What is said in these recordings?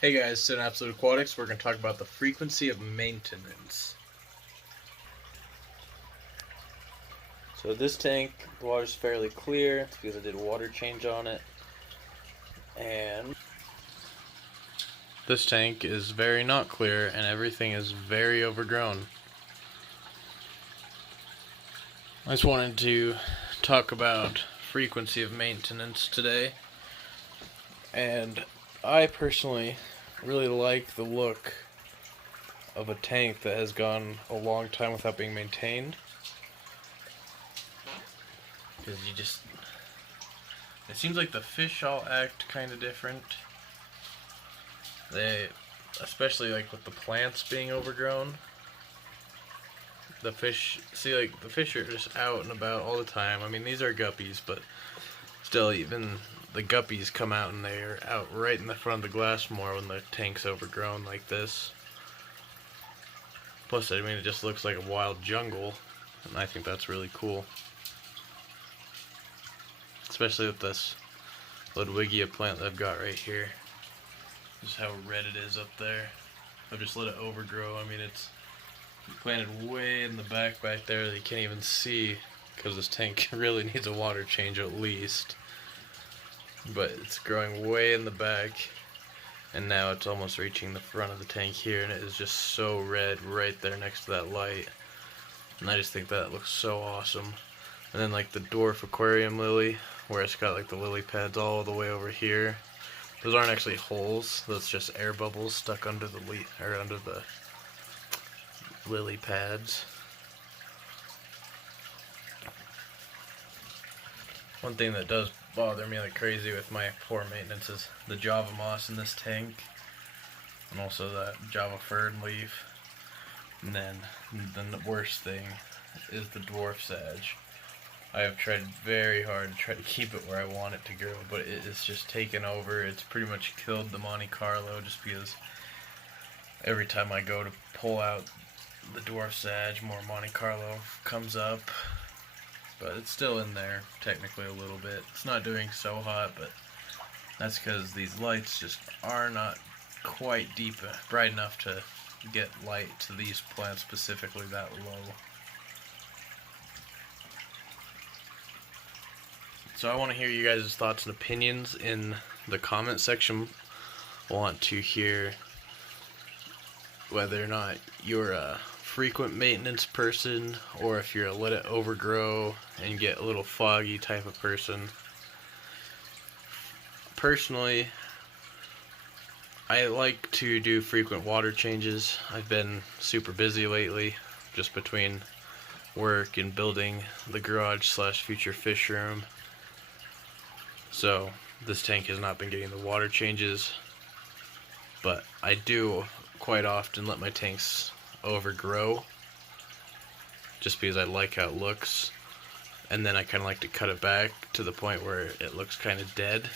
Hey guys, it's Absolute Aquatics. We're going to talk about the frequency of maintenance. So this tank, the water's fairly clear. It's because I did a water change on it. And this tank is very not clear and everything is very overgrown. I just wanted to talk about frequency of maintenance today. And I personally really like the look of a tank that has gone a long time without being maintained, because it seems like the fish all act kind of different. They, especially like with the plants being overgrown, the fish are just out and about all the time. I mean, these are guppies, but still, even the guppies come out and they're out right in the front of the glass more when the tank's overgrown like this. Plus, I mean, it just looks like a wild jungle, and I think that's really cool. Especially with this Ludwigia plant that I've got right here. Just how red it is up there. I've just let it overgrow. I mean, it's planted way in the back there that you can't even see, because this tank really needs a water change at least. But it's growing way in the back, and now it's almost reaching the front of the tank here, and it is just so red right there next to that light. And I just think that looks so awesome. And then like the dwarf aquarium lily, where it's got like the lily pads all the way over here. Those aren't actually holes, that's just air bubbles stuck under the lily pads. One thing that does bother me like crazy with my poor maintenance is the Java moss in this tank, and also that Java fern leaf. And then the worst thing is the Dwarfs Edge. I have tried very hard to try to keep it where I want it to grow, but it is just taken over. It's pretty much killed the Monte Carlo, just because every time I go to pull out the Dwarfs Edge, more Monte Carlo comes up. But it's still in there, technically a little bit. It's not doing so hot, but that's because these lights just are not quite bright enough to get light to these plants specifically that low. So I want to hear you guys' thoughts and opinions in the comment section. I want to hear whether or not you're a frequent maintenance person, or if you're a let it overgrow and get a little foggy type of person. Personally, I like to do frequent water changes. I've been super busy lately, just between work and building the garage / future fish room. So this tank has not been getting the water changes, but I do quite often let my tanks overgrow, just because I like how it looks, and then I kind of like to cut it back to the point where it looks kind of dead,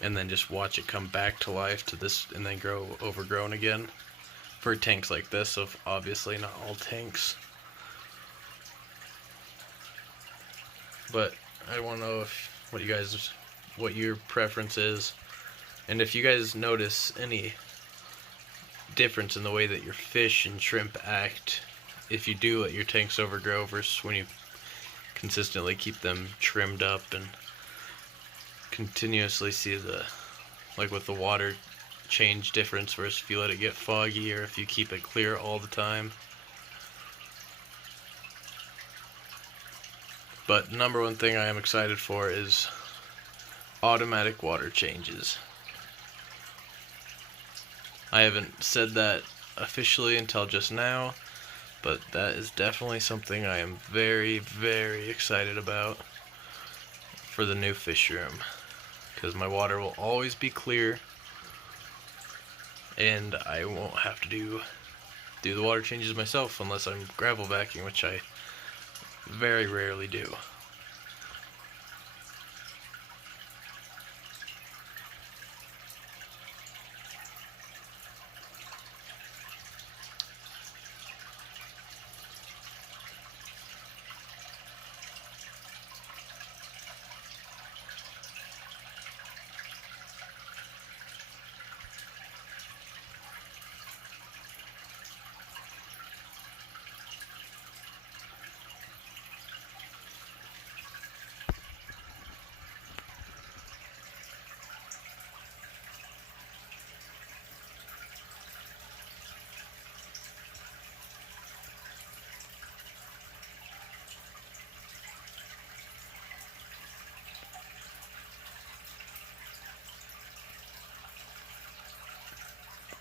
and then just watch it come back to life to this, and then grow overgrown again. For tanks like this, of obviously not all tanks, but I want to know what your preference is, and if you guys notice any difference in the way that your fish and shrimp act if you do let your tanks overgrow versus when you consistently keep them trimmed up and continuously see like with the water change difference versus if you let it get foggy or if you keep it clear all the time. But number one thing I am excited for is automatic water changes. I haven't said that officially until just now, but that is definitely something I am very, very excited about for the new fish room, because my water will always be clear and I won't have to do the water changes myself unless I'm gravel vacuuming, which I very rarely do.